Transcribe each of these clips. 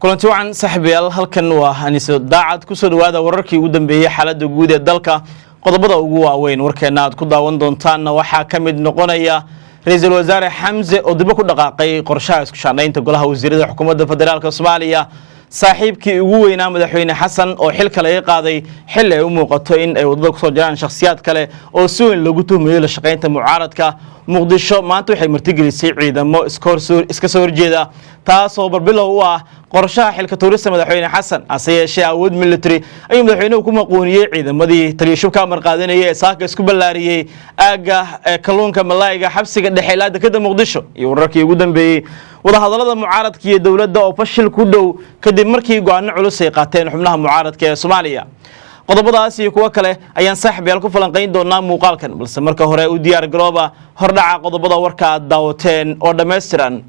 kulanti wacan saaxiibayaal halkan waa haniso daacad ku soo dhawaada wararkii ugu dambeeyay xaaladda guud ee dalka qodobada ugu waaweyn warkeena aad ku daawan doontaan waxa ka mid noqonaya ra'iisul wasaare Xamse oo dib ku dhaqaaqay qorshaha isku shaqaynta golaha wasiirada xukuumadda federaalka Soomaaliya saaxiibkii ugu weynaa madaxweyne Xasan oo xilka laga qaaday xil ay u muuqato in ay wadada ku soo jiraan shakhsiyaad kale oo si weyn loogu tuhmayo la shaqaynta mucaaradka muqdisho maanta waxay martigelisay ciidamo iska soo horjeeda taasoo barbilow u ah qorshaha xilka tuurista madaxweyne Xasan ase yeeshee awood military ayuu madaxweynuhu ku maquuniyay ciidamadii taliyashub ka amar qaadanayay ee saaka isku ballaariyay aaga kalluunka malaayga xabsiga dhexe ilaa dekada muqdisho iyo wararkii ugu dambeeyay wadahadalada mucaaradka iyo dawladda oo fashil ku dhow kadib markii go'aano culus ay qaateen xubnaha mucaaradka ee Soomaaliya qodobadaas iyo kuwa kale ayaan saaxiibayaal ku falanqayn doonaa muuqaalkan balse marka hore u diyaar garooba hordhaca qodobada warka aad daawateen oo dhameystiran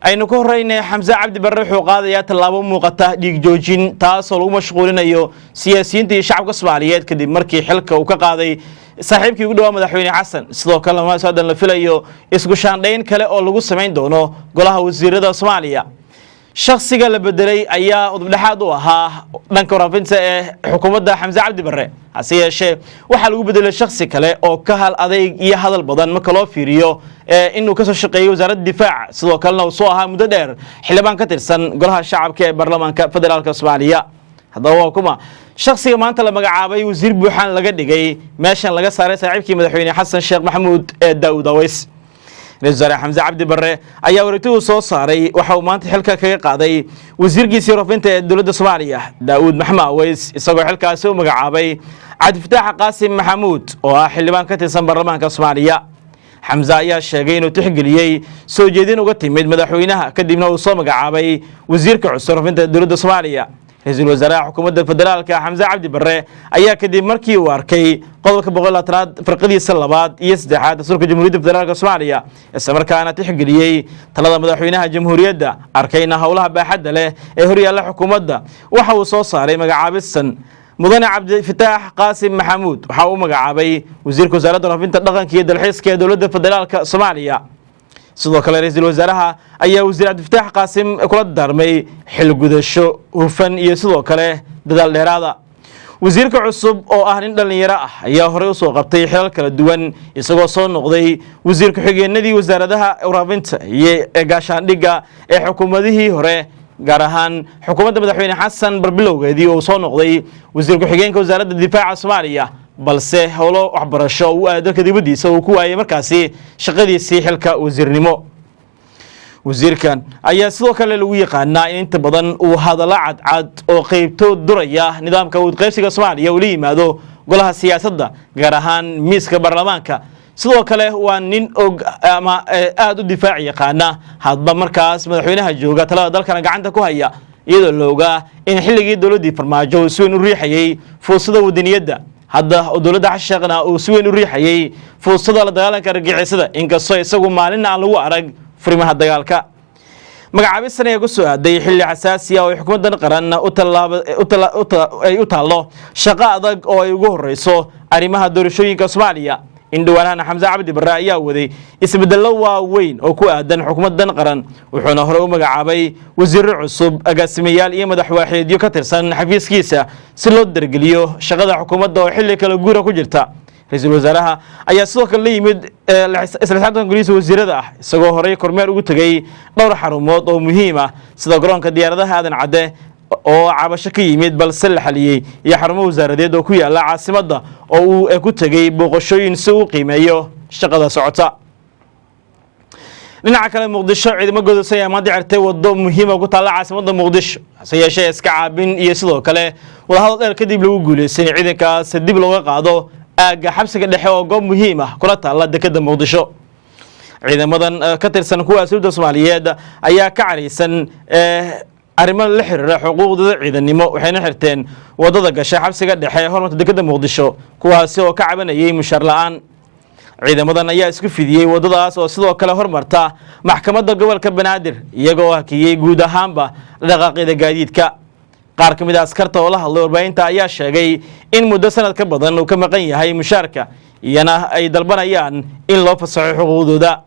aynu ku horeynay Xamse Cabdi Barre wuxuu qaadayaa tallaabo muuqata dhiig joojin taas oo lagu mashquulinayo siyaasiyiinta iyo shacabka Soomaaliyeed kadib markii xilka uu ka qaaday saaxiibkii ugu dhawaa madaxweyne Xasan sidoo kale ma soo la filayo isku shaandhayn kale oo lagu sameyn doono golaha wasiirada Soomaaliya shakhsiga la bedelay ayaa udubdhaxaad u ahaa dhanka waraafinta ee xukuumadda Xamse Cabdi Barre hase yeeshee waxaa lagu bedelay shakhsi kale oo ka hal adeeg iyo hadal badan marka loo fiiriyo inuu ka soo shaqeeyo wasaaradda difaaca sidoo kalena uu soo ahaa muddo dheer xildhibaan ka tirsan golaha shacabka ee baarlamaanka federaalka Soomaaliya haddaba waa kuma shakhsiga maanta la magacaabay wasiir buuxaan laga dhigay meeshan laga saaray saaxiibkii madaxweyne Xasan Sheekh Maxamuud ee Daawud Aweys ra'iisul wasaare Xamse Cabdi Barre ayaa wareegto soo saaray waxa uu maanta xilka kaga qaaday wasiirkiisa warfaafinta ee dawladda Soomaaliya Daawud Maxamed Aweys isagoo xilkaasi u magacaabay Cabdi Fataax Qaasim Maxamuud oo ah xildhibaan ka tirsan baarlamaanka Soomaaliya Xamse ayaa sheegay inuu tixgeliyay soo jeedin uga timid madaxweynaha kadibna uu soo magacaabay wasiirka cusub warfaafinta dawladda Soomaaliya ra'iisul wasaaraha xukuumadda federaalka Xamse Cabdi Barre ayaa kadib markii uu arkay qodobka 100 farqadiisa labaad iyo saddexaad dastuurka jamhuuriyadda federaalka Soomaaliya isla markaana tixgeliyay talada madaxweynaha jamhuuriyadda arkayna howlaha baaxadda leh ee horyaalla xukuumadda waxa uu soo saaray magacaabisan mudane Cabdi Fataax Qaasim Maxamuud waxa uu magacaabay wasiirka wasaaradda warfaafinta dhaqanka iyo dalxiiska ee dawladda federaalka Soomaaliya sidoo kale ra'iisul wasaaraha ayaa wasiir Cabdi Fataax Qaasim kula darmay xil gudasho hufan iyo sidoo kale dadaal dheeraada wasiirka cusub oo ah nin dhalinyaro ah ayaa hore u soo qabtay xilal kala duwan isagoo soo noqday wasiirka xigeenadii wasaaradaha warfaafinta iyo gaashaandhigga ee xukuumadihii hore gaar ahaan xukuumadda madaxweyne Xasan barbilowgeedii oo soo noqday wasiirka xigeenka wasaaradda difaaca Soomaaliya balse howlo waxbarasho uu dalka dibadiisa uu ku waayay markaasi shaqadiisii xilka wasiirnimo wasiirkan ayaa sidoo kale lagu yaqaanaa in inta badan uu hadallo cadcad oo qaybtood duraya nidaamka awood qaybsiga Soomaaliya uu la yimaado golaha siyaasadda gaar ahaan miiska baarlamaanka sidoo kale waa nin ama aad u difaac yaqaana hadba markaas madaxweynaha jooga talada dalkana gacanta ku haya iyadoo la ogaa in xilligii dawladdii farmaajo si weyn u riixayay fursada wadaniyadda hadda dawladda xashaqna uu si weyn u riixayay fursada la dagaalanka argagixisada inkastoo isagu maalin aan lagu arag furimaha dagaalka magacaabistan ayaa ku soo aaday xilli xasaasi ah oo xukuumaddan qaran u taallo shaqo adag oo ay ugu horeyso arrimaha doorashooyinka Soomaaliya in dhawaanaha Xamse Cabdi Barre ayaa waday isbeddello waaweyn oo ku aadan xukuumaddan qaran wuxuuna hore u magacaabay wasiirro cusub agaasimayaal iyo madaxweyneedyo ka tirsan xafiiskiisa si loo dargeliyo shaqada xukuumadda oo xilli kala guura ku jirta ra'iisul wasaaraha ayaa sidoo kale la yimid isla xisaabtanka golihiisa wasiirada ah isagoo horey kormeer ugu tagay dhowr xarumood oo muhiim ah sida garoonka diyaaradaha aadan cadde oo cabasho ka yimid balse la xaliyay iyo xarumo wasaaradeed oo ku yaala caasimadda oo uu ku tagay booqashooyin si uu qiimeeyo shaqada socota dhinaca kale muqdisho ciidamo godosan ayaa maanta cirtay wado muhiim ah ku taala caasimadda muqdisho hase yeeshee iska caabin iyo sidoo kale wadahadal dheer kadib lagu guuleystay in ciidankaas dib looga qaado aaga xabsiga dhexe oo goob muhiim ah kula taala dekada muqdisho ciidamadan ka tirsan kuwa asluubta Soomaaliyeed ayaa ka careysan arrimo la xiriira xuquuqdooda ciidanimo waxayna xirteen wadada gashay xabsiga dhexe hormarta dekada muqdisho kuwaasi oo ka cabanayay mushaar la'aan ciidamadan ayaa isku fidiyay wadadaas oo sidoo kale hormarta maxkamadda gobolka Banaadir iyagoo hakiyay guud ahaanba dhaqaaqida gaadiidka qaar ka mid ah askarta oo la hadlay warbaahinta ayaa sheegay in muddo sanad ka badan uu ka maqan yahay mushaarka iyana ay dalbanayaan in loo fasaxo xuquuqdooda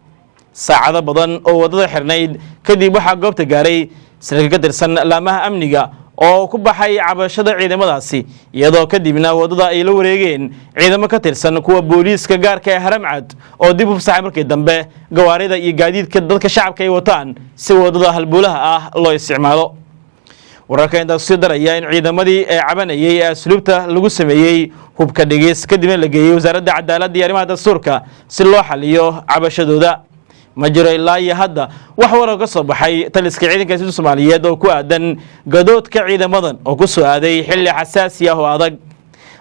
saacado badan oo wadada xirnayd kadib waxa goobta gaaray saraakiil ka tirsan laamaha amniga oo ku baxay cabashada ciidamadaasi iyadoo kadibna wadada ay la wareegeen ciidamo ka tirsan kuwa booliiska gaarka ee Haramcad oo dib u fasaxay markii dambe gawaarida iyo gaadiidka dadka shacabka ay wataan si wadada halbulaha ah loo isticmaalo. wararka inta soo daraya in ciidamadii ee cabanayay ee asluubta lagu sameeyay hubka dhigeys kadibna la geeyay wasaaradda cadaaladda iyo arrimaha dastuurka si loo xaliyo cabashadooda. ma jiro ilaa iyo hadda wax warar ka soo baxay taliska ciidanka Soomaaliyeed oo ku aadan gadoodka ciidamadan oo ku soo aaday xilli xasaasi ah oo adag.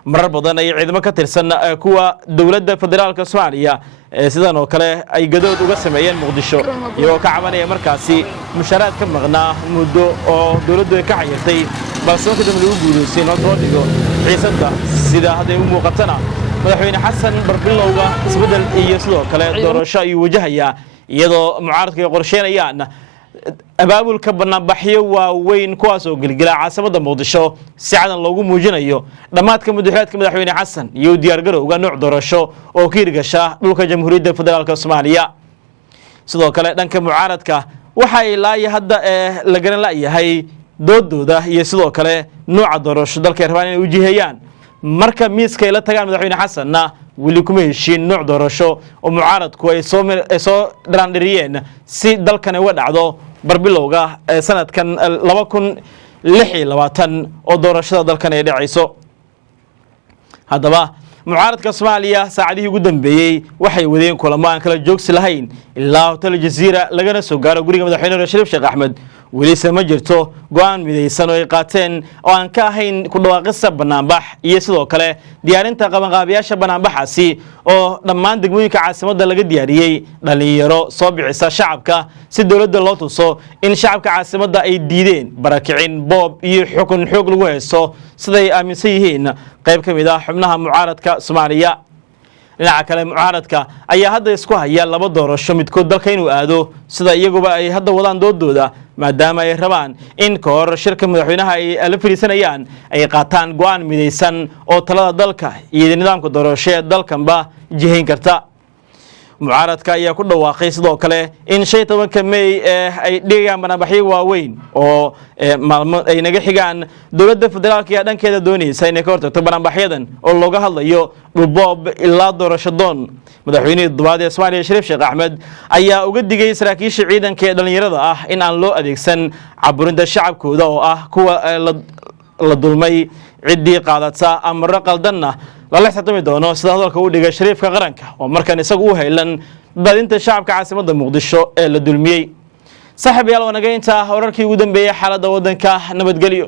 marar badan ay ciidamo ka tirsan kuwa dawladda federaalka Soomaaliya sidan oo kale ay gadood uga sameeyeen Muqdisho iyagoo ka cabanaya markaasi musharaad ka maqnaa muddo oo dawladdu ay ka xayirtay balse markii dambe lagu guuleystay noo soo dhigo ciisanta sida hadda u muuqatana madaxweyne xasan barbilowga isbedel iyo sidoo kale doorasho ay wajahaya iyadoo mucaaradka ay qorsheynayaan abaabulka banaanbaxyo waaweyn kuwaas oo gilgila caasimada Muqdisho si cadan loogu muujinayo dhamaadka madaxweynaha madaxweyne xasan iyo diyaar garowga nooc doorasho oo ka hirgasha dhulka jamhuuriyadda federaalka Soomaaliya. sidoo kale dhanka mucaaradka waxay ilaa hadda la garan la yahay doodooda iyo sidoo kale nooca doorasho dalka rabaan inay u jihayaan marka miiska ay la tagaan madaxweyne xasanna wili kuma heshiin nooc doorasho oo mucaaradku ay soo dharaandhiriyeen si dalkan uga dhacdo barbilowga sanadkan 2026 oo doorashada dalkan ay dhacayso. haddaba mucaaradka Soomaaliya saacadihii ugu dambeeyay waxay wadeen kulamo aan kala joogsi lahayn ilaa hotel Jazeera lagana soo gaaro guriga madaxweyne Shariif Sheekh Axmed weli ma jirto go'aan midaysan oo ay qaateen oo aan ka ahayn ku dhawaaqista banaanbax iyo sidoo kale diyaarinta qabanqaabiyaasha banaanbaxaasi oo dhammaan degmooyinka caasimadda laga diyaariyay dhalinyaro soo bixisa shacabka si dawladda loo tuso in shacabka caasimadda ay diideen barakicin boob iyo xukun xoog lagu haysto siday aaminsan yihiin qayb ka mid ah xubnaha mucaaradka Soomaaliya. dhinaca kale mucaaradka ayaa hadda isku haya laba doorasho midkood dalka inuu aado sida iyaguba ay hadda wadaan doodooda maadaama ay rabaan in ka hor shirka madaxweynaha ay la fariisanayaan ay qaataan go'aan midaysan oo talada dalka iyo nidaamka doorasho ee dalkanba jihayn karta. mucaaradka ayaa ku dhawaaqay sidoo kale in 15 May ay dhigaan banaanbaxyo waaweyn oo maalmo ay naga xigaan dawladda federaalka ee dhankeeda doonaysa inay ka hortagto banaanbaxyadan oo looga hadlayo dhulboob ilaa doorasho doon. madaxweynaha dowladda Soomaaliya Shariif Sheekh Axmed ayaa uga digay saraakiisha ciidanka ee dhalinyarada ah in aan loo adeegsan caburinta shacabkooda oo ah kuwa la dulmay cidii qaadata amro qaldanna la xisaabtami doono sida hadalka uu dhigay Shariifka qaranka oo markan isagu u heelan badinta shacabka caasimadda Muqdisho ee la dulmiyay. saaxiibayaal wanaagga inta wararkii ugu dambeeyay xaaladda wadanka nabadgelyo.